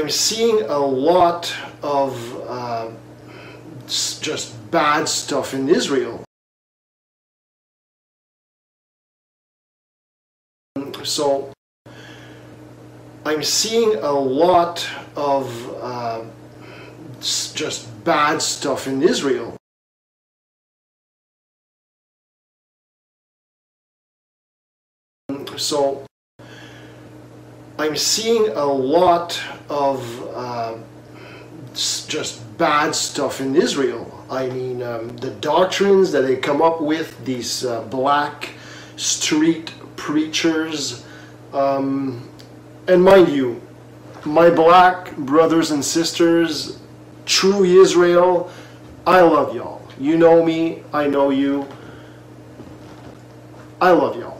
I'm seeing a lot of just bad stuff in Israel. So I'm seeing a lot of just bad stuff in Israel. So I'm seeing a lot of just bad stuff in Israel. I mean, the doctrines that they come up with, these black street preachers, and mind you, my black brothers and sisters, true Israel, I love y'all. You know me, I know you. I love y'all.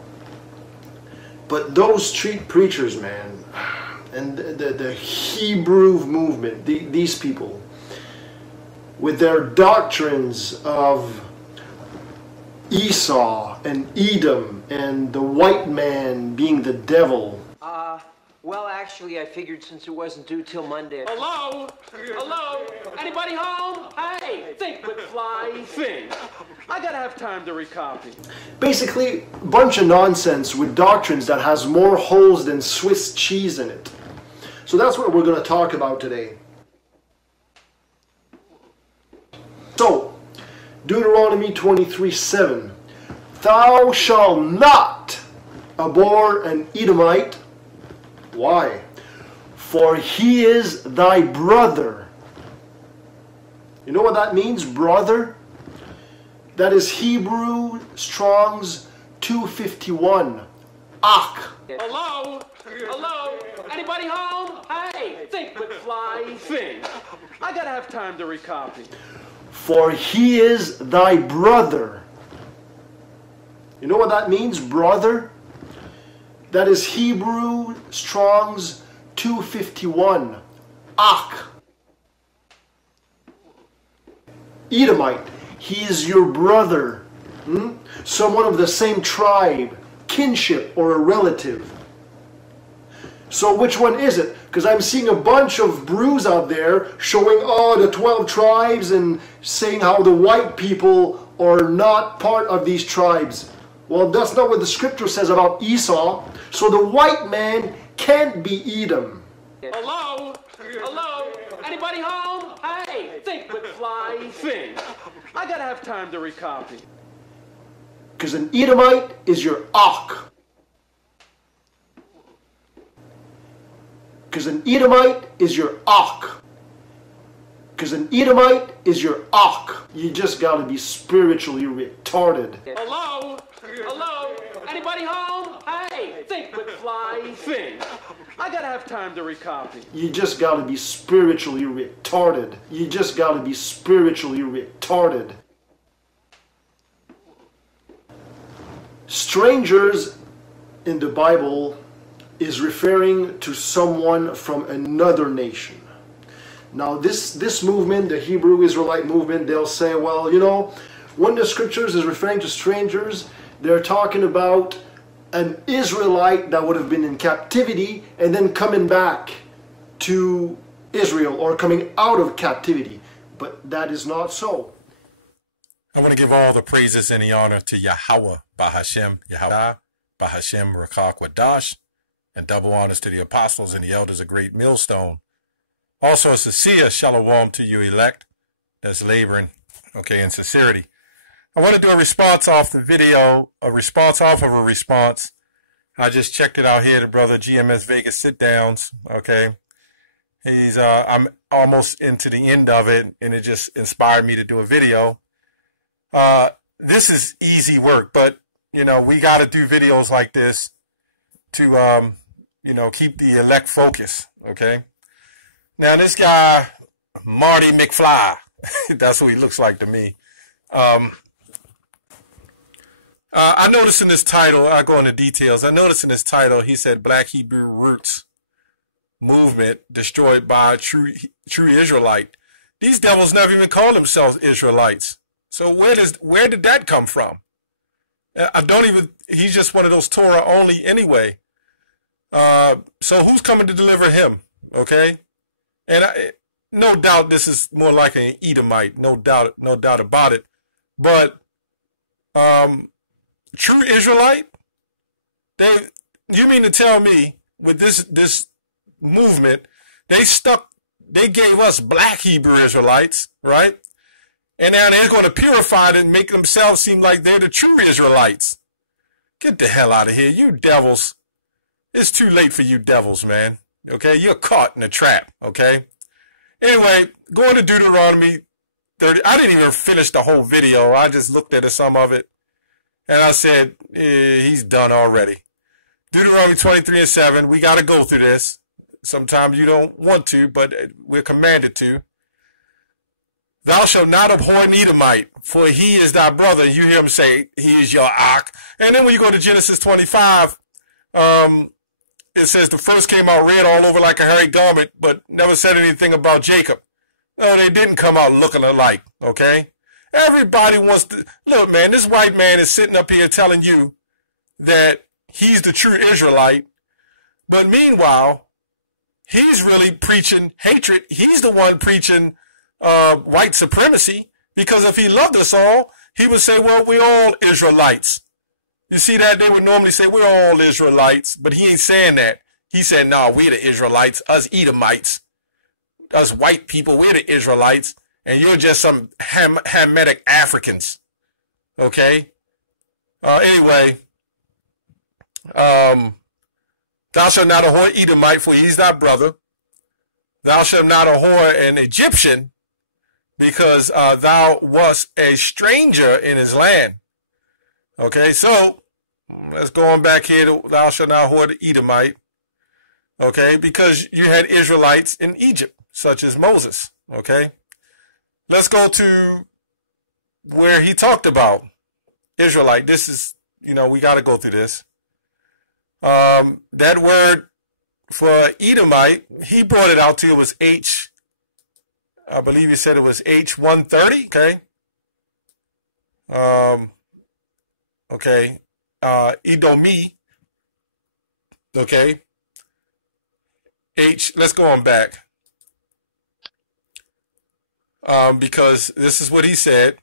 But those street preachers, man, and the Hebrew movement, these people, with their doctrines of Esau and Edom and the white man being the devil. Well, actually, I figured since it wasn't due till Monday. Hello? Hello? Anybody home? Hey, think but fly, think. I gotta have time to recopy. Basically, a bunch of nonsense with doctrines that has more holes than Swiss cheese in it. So that's what we're going to talk about today. So, Deuteronomy 23:7. Thou shalt not abhor an Edomite. Why? For he is thy brother. You know what that means, brother? That is Hebrew Strong's 251. Ach. Hello? Hello? Anybody home? Hey, think but fly, think. I gotta have time to recopy. For he is thy brother. You know what that means, brother? That is Hebrew Strong's 251. Ach. Edomite. He is your brother. Someone of the same tribe, kinship, or a relative. So which one is it? Because I'm seeing a bunch of brews out there showing, oh, the 12 tribes and saying how the white people are not part of these tribes. Well, that's not what the scripture says about Esau. So the white man can't be Edom. Hello? Hello? Anybody home? Hey, think but fly, think. I gotta have time to recopy. Because an Edomite is your Ach. Because an Edomite is your Ach. Because an Edomite is your Ach. You just gotta be spiritually retarded. Hello? Hello? Anybody home? Hey, think but fly, think. I gotta have time to recopy. You just gotta be spiritually retarded. You just gotta be spiritually retarded. Strangers in the Bible is referring to someone from another nation. Now this movement, the Hebrew Israelite movement, they'll say, well, you know, when the scriptures is referring to strangers, they're talking about an Israelite that would have been in captivity and then coming back to Israel or coming out of captivity. But that is not so. I want to give all the praises and the honor to Yahweh, Bahashem, Yahweh, Bahashem, Rakak, Wadash, and double honors to the apostles and the elders of Great Millstone. Also a sincere shalom to you elect that's laboring, okay, in sincerity. I want to do a response off the video, a response off of a response. I just checked it out here, the brother GMS Vegas sit downs, okay. I'm almost into the end of it, and it just inspired me to do a video. This is easy work, but, you know, we got to do videos like this to, you know, keep the elect focus, okay? Now, this guy, Marty McFly, that's who he looks like to me. I noticed in this title, I'll go into details. I noticed in this title, he said Black Hebrew Roots Movement destroyed by a true Israelite. These devils never even call themselves Israelites. So where did that come from? He's just one of those Torah only anyway. So who's coming to deliver him? Okay. And no doubt this is more like an Edomite, no doubt about it. But true Israelite, you mean to tell me with this movement, they gave us black Hebrew Israelites, right? And now they're going to purify it and make themselves seem like they're the true Israelites. Get the hell out of here, you devils. It's too late for you devils, man. Okay, you're caught in a trap, okay? Anyway, going to Deuteronomy 30. I didn't even finish the whole video. I just looked at some of it. And I said, he's done already. Deuteronomy 23:7. We got to go through this. Sometimes you don't want to, but we're commanded to. Thou shalt not abhor an Edomite, for he is thy brother. And you hear him say, he is your ark. And then when you go to Genesis 25, it says the first came out red all over like a hairy garment, but never said anything about Jacob. No, they didn't come out looking alike, okay? Everybody wants to... Look, man, this white man is sitting up here telling you that he's the true Israelite, but meanwhile, he's really preaching hatred. He's the one preaching white supremacy, because if he loved us all, he would say, well, we're all Israelites. You see that? They would normally say, we're all Israelites, but he ain't saying that. He said, no, we're the Israelites, us Edomites, us white people, we're the Israelites, and you're just some Hamitic Africans. Okay? Anyway, thou shalt not abhor Edomite, for he's thy brother. Thou shalt not abhor an Egyptian, because thou wast a stranger in his land. Okay, so let's go on back here to thou shalt not abhor the Edomite. Okay, because you had Israelites in Egypt, such as Moses. Okay, let's go to where he talked about Israelite. This is, we got to go through this. That word for Edomite, he brought it out to you, was I believe he said it was H130, okay? Edomi, okay? Let's go on back. Because this is what he said.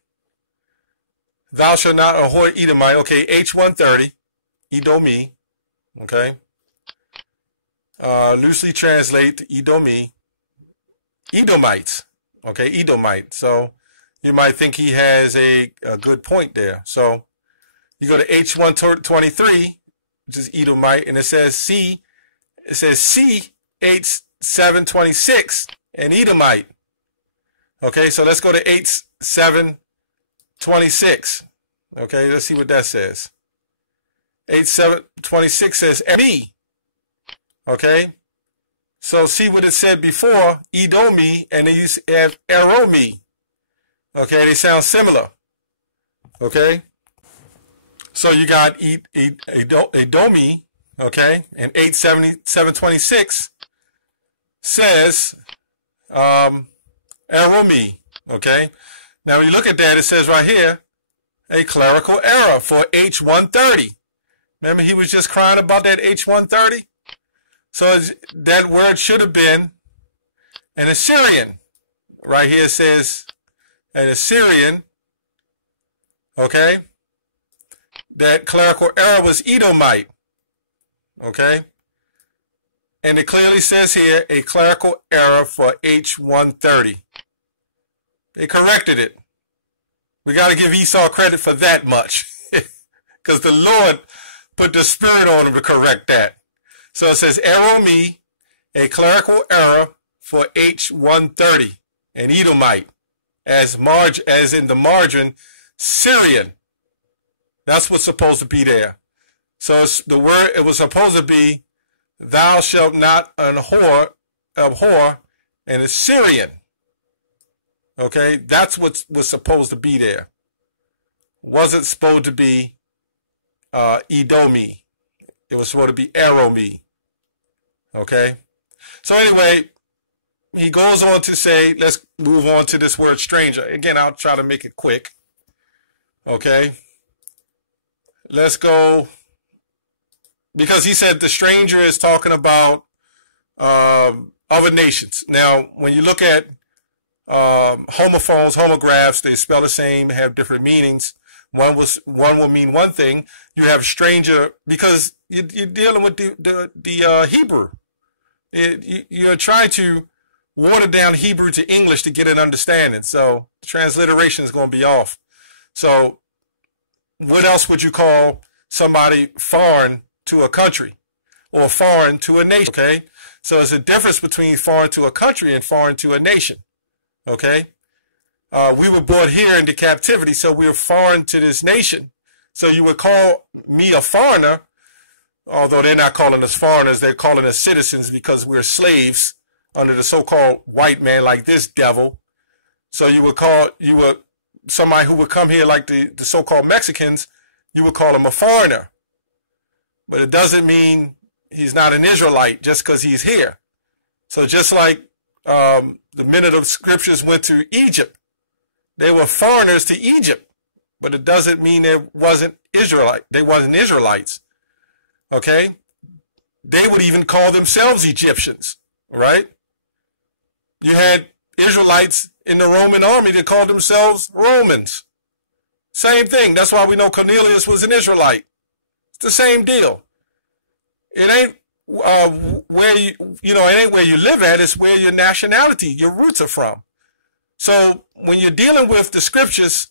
Thou shalt not abhor Edomite, okay, H130, Edomi, okay? Loosely translate to Edomi, Edomites, okay, Edomite. So you might think he has a good point there. So you go to H123, which is Edomite, and it says C H726, and Edomite. Okay, so let's go to H726. Okay, let's see what that says. H726 says me. Okay, so see what it said before, Edomi, and they have Eromi. Okay, they sound similar. Okay, so you got Edomi, okay, and 726 says Eromi. Okay, now when you look at that, it says right here a clerical error for H130. Remember, he was just crying about that H130. So that word should have been an Assyrian. Right here it says an Assyrian. Okay. That clerical error was Edomite. Okay. And it clearly says here a clerical error for H130. They corrected it. We got to give Esau credit for that much. Because the Lord put the Spirit on him to correct that. So it says, Eromi, a clerical error for H130, an Edomite, as in the margin, Syrian. That's what's supposed to be there. So it's the word, it was supposed to be, thou shalt not abhor an Assyrian. Okay, that's what was supposed to be there. Wasn't supposed to be Edomi. It was supposed to be Eromi. Okay, so anyway, he goes on to say, let's move on to this word stranger. Again, I'll try to make it quick. Okay, let's go, because he said the stranger is talking about other nations. Now, when you look at homophones, homographs, they spell the same, have different meanings. One will mean one thing. You have stranger because you're dealing with the Hebrew. You're trying to water down Hebrew to English to get an understanding. So transliteration is going to be off. So what else would you call somebody foreign to a country or foreign to a nation? Okay. So there's a difference between foreign to a country and foreign to a nation. Okay. We were brought here into captivity, so we were foreign to this nation. So you would call me a foreigner, although they're not calling us foreigners, they're calling us citizens because we're slaves under the so-called white man like this devil. So you would somebody who would come here like the so-called Mexicans, you would call him a foreigner. But it doesn't mean he's not an Israelite just because he's here. So just like the men of the scriptures went to Egypt, they were foreigners to Egypt, but it doesn't mean they wasn't Israelites. Okay? They would even call themselves Egyptians, right? You had Israelites in the Roman army that called themselves Romans. Same thing. That's why we know Cornelius was an Israelite. It's the same deal. It ain't it ain't where you live at, it's where your nationality, your roots are from. So when you're dealing with the scriptures,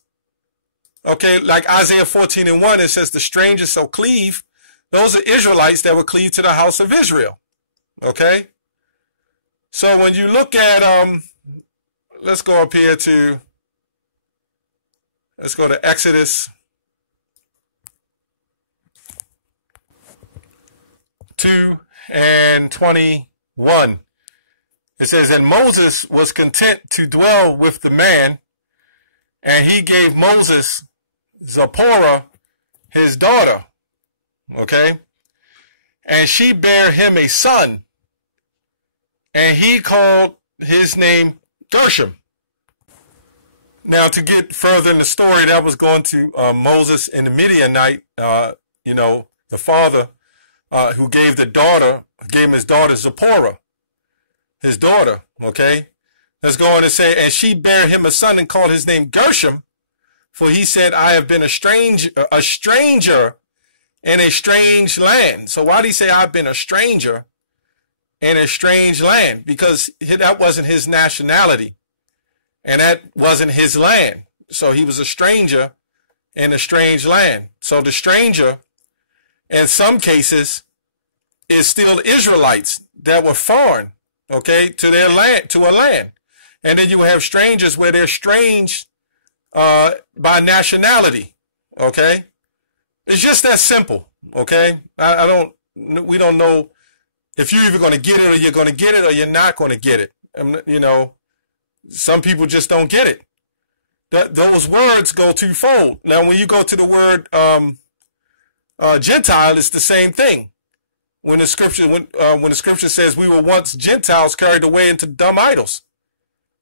okay, like Isaiah 14:1, it says the strangers shall cleave. Those are Israelites that would cleave to the house of Israel. Okay? So when you look at, let's go up here let's go to Exodus 2:21. It says, and Moses was content to dwell with the man, and he gave Moses Zipporah, his daughter. Okay? And she bare him a son, and he called his name Gershom. Now, to get further in the story, that was going to Moses and the Midianite, the father who gave him his daughter Zipporah, his daughter, okay? Let's go on and say, and she bare him a son and called his name Gershom, for he said, I have been a stranger in a strange land. So why did he say I've been a stranger in a strange land? Because that wasn't his nationality, and that wasn't his land. So he was a stranger in a strange land. So the stranger, in some cases, is still Israelites that were foreign, okay, to their land, to a land. And then you have strangers where they're strange by nationality, okay? It's just that simple, okay? We don't know if you're either going to get it or you're going to get it or you're not going to get it. Some people just don't get it. Those words go twofold. Now, when you go to the word Gentile, it's the same thing. When the scripture says we were once Gentiles carried away into dumb idols,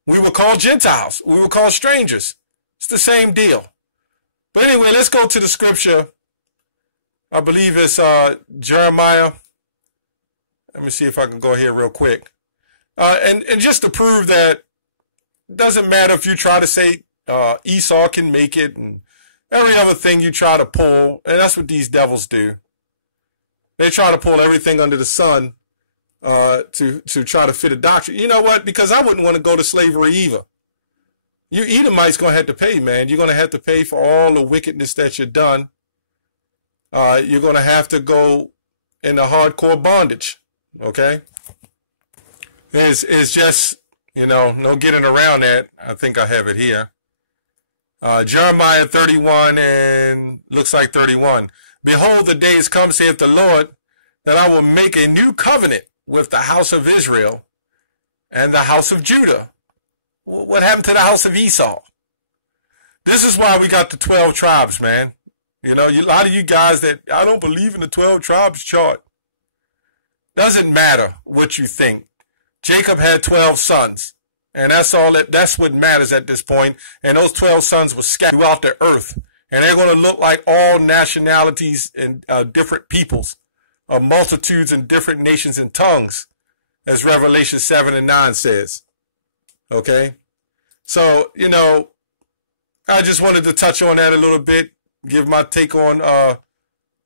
we were called Gentiles. We were called strangers. It's the same deal. But anyway, let's go to the scripture. I believe it's Jeremiah. Let me see if I can go here real quick. And just to prove that it doesn't matter if you try to say Esau can make it and every other thing you try to pull, and that's what these devils do. They try to pull everything under the sun to try to fit a doctrine. You know what? Because I wouldn't want to go to slavery either. You Edomites going to have to pay, man. You're going to have to pay for all the wickedness that you've done. You're going to have to go into hardcore bondage, okay? It's just, no getting around that. I think I have it here. Jeremiah 31 and looks like 31. Behold, the days come, saith the Lord, that I will make a new covenant with the house of Israel and the house of Judah. What happened to the house of Esau? This is why we got the 12 tribes, man. A lot of you guys that, I don't believe in the 12 tribes chart. Doesn't matter what you think. Jacob had 12 sons. And that's what matters at this point. And those 12 sons were scattered throughout the earth. And they're going to look like all nationalities and different peoples, multitudes and different nations and tongues. as Revelation 7 and 9 says. Okay? So, you know, I just wanted to touch on that a little bit, give my take on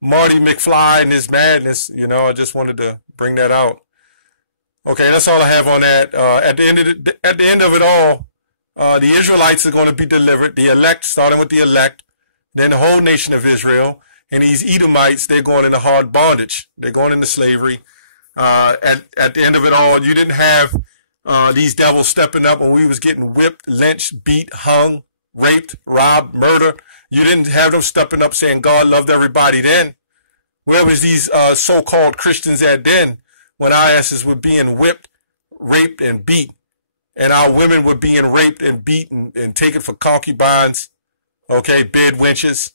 Marty McFly and his madness. You know, I just wanted to bring that out. Okay, that's all I have on that. At the end of it all, the Israelites are going to be delivered. The elect, starting with the elect, then the whole nation of Israel, and these Edomites, they're going into hard bondage. They're going into slavery. At the end of it all, you didn't have these devils stepping up when we was getting whipped, lynched, beat, hung, raped, robbed, murdered. You didn't have them stepping up saying God loved everybody then. Where was these so-called Christians at then when our asses were being whipped, raped, and beat, and our women were being raped and beaten and taken for concubines, okay, bed wenches,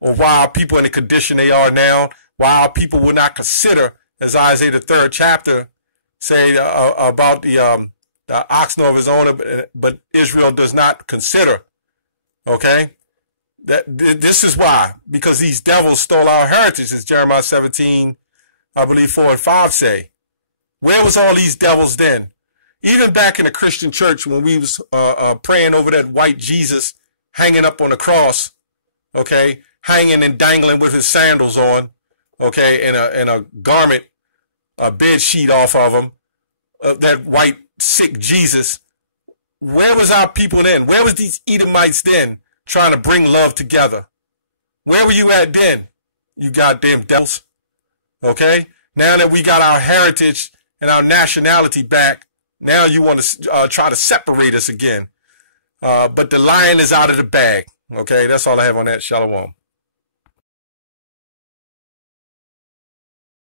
or why our people in the condition they are now, why our people will not consider, as Isaiah the 3rd chapter say about the ox nor of his owner, but Israel does not consider, okay? This is why, because these devils stole our heritage, as Jeremiah 17, I believe 4 and 5 say. Where was all these devils then? Even back in the Christian church when we was praying over that white Jesus hanging up on the cross, okay, hanging and dangling with his sandals on, okay, and a garment, a bed sheet off of him, that white sick Jesus. Where was our people then? Where was these Edomites then trying to bring love together? Where were you at then, you goddamn devils? Okay? Now that we got our heritage and our nationality back, now you want to try to separate us again. But the lion is out of the bag. Okay? That's all I have on that. Shalom.